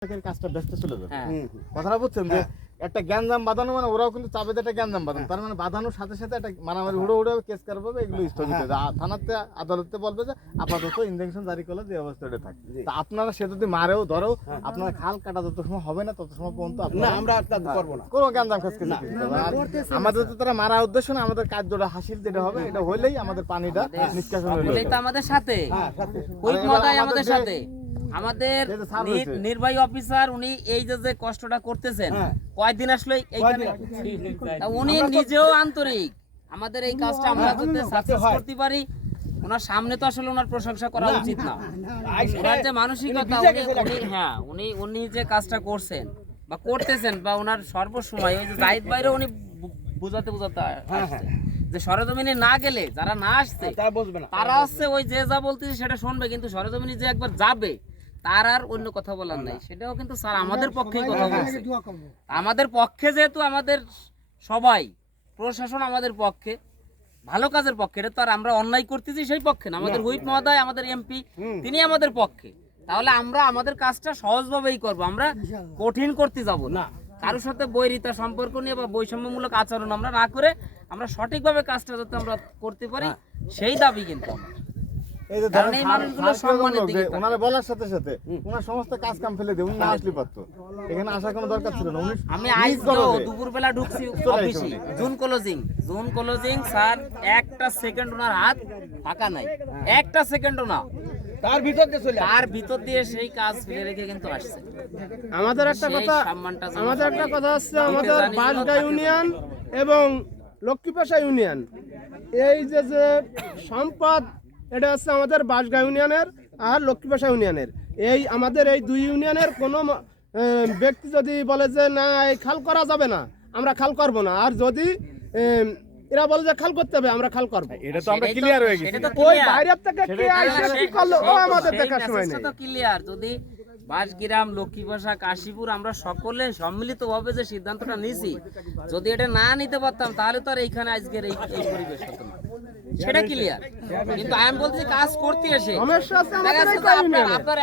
কাজটা ব্যস্ত চলে যাবে। কথাটা বুঝছেন যে একটা গ্যাঞ্জাম বাঁধানো মানে ওরাও কিন্তু চাপে একটা গ্যাঞ্জাম বাঁধানো, তার মানে বাঁধানোর সাথে সাথে একটা মারামারি উড়ে উড়ে কেস করবে, এগুলো স্থগিত হয়ে যায়। থানাতে আদালতে বলবে যে আপাতত ইনজেকশন জারি করলে যে অবস্থাটা থাকে। তা আপনারা সে যদি মারেও ধরো, আপনারা খাল কাটা যত সময় হবে না তত সময় পর্যন্ত আমরা করবো না কোনো গ্যাঞ্জাম কাজ করতে। আমাদের তো তারা মারা উদ্দেশ্য না, আমাদের কার্যটা হাসিল যেটা হবে এটা হইলেই আমাদের পানিটা নিষ্কাশন হইলে তো আমাদের সাথে আমাদের সাথে আমাদের নির্বাহী অফিসার উনি এই যে কষ্টটা করতেছেন কয়েকদিন আসলে এইখানে উনি নিজেও আন্তরিক। আমাদের এই কাজটা আমরা যদি সাকসেস করতে পারি, ওনার সামনে তো আসলে ওনার প্রশংসা করা উচিত না। ওনার যে মানসিকতা উনি যে কাজটা করছেন বা করতেছেন বা ওনার সর্বসময় ওই যে জাহিদ ভাইরে উনি বুঝাতে আসছে যে সরেজমিনে না গেলে যারা না আসছে তারা হচ্ছে ওই যে যা বলতেছে সেটা শুনবে, কিন্তু সরেজমিনে যে একবার যাবে তার আর অন্য কথা বলার নাই। সেটাও কিন্তু স্যার আমাদের পক্ষেই কথা বলছে। আমাদের পক্ষে যেহেতু আমাদের সবাই প্রশাসন আমাদের পক্ষে, ভালো কাজের পক্ষে, এটা তো আর আমরা অন্যায় করতেছি সেই পক্ষে না। আমাদের হুইপ মহোদয়, আমাদের এমপি, তিনি আমাদের পক্ষে। তাহলে আমরা আমাদের কাজটা সহজভাবেই করব, আমরা কঠিন করতে যাব না। কারোর সাথে বৈরিতা সম্পর্ক নিয়ে বা বৈষম্যমূলক আচরণ আমরা না করে আমরা সঠিকভাবে কাজটা যাতে আমরা করতে পারি সেই দাবি কিন্তু ওনারা বলার সাথে সাথে ওনার সমস্ত কাজ কাম ফেলে দিয়ে উনি না আসলে পারতো, এখানে আসার কোনো দরকার ছিল না। আমি দুপুরবেলা ঢুকছি অফিসে, জুন ক্লোজিং স্যার, একটা সেকেন্ড ওনার হাত ফাঁকা নাই, একটা সেকেন্ডও না, তার ভিতর দিয়ে সেই কাজ ফেলে রেখে কিন্তু আসছে। আমাদের একটা কথা হচ্ছে, আমাদের বাঁশগাঁ ইউনিয়ন এবং লক্ষ্মীপাশা ইউনিয়ন, এই যে সম্পদ, এটা হচ্ছে আমাদের বাঁশগাঁ ইউনিয়নের আর লক্ষ্মীপাশা ইউনিয়নের। এই আমাদের এই দুই ইউনিয়নের কোনো ব্যক্তি যদি বলে যে না এই খাল করা যাবে না, আমরা খাল করব না। আর যদি এরা বলে যে খাল করতে হবে, আমরা খাল করব। এটা তো আমরা ক্লিয়ার হয়ে গেছে। ওই বাইরের থেকে কে আইসা কি করলো ও আমাদের দেখার সময় নেই। তো ক্লিয়ার। যদি বাঁশগ্রাম, লক্ষ্মীপাশা, কাশীপুর আমরা সকলে সম্মিলিতভাবে যে সিদ্ধান্তটা নিয়েছি, যদি এটা না নিতে পারতাম তাহলে তো আর এইখানে আজকের এই পরিবেশ হতো না, সেটা ক্লিয়ার। কিন্তু আমি বলছি কাজ করতে এসে সমস্যা আছে আমাদের। আপনার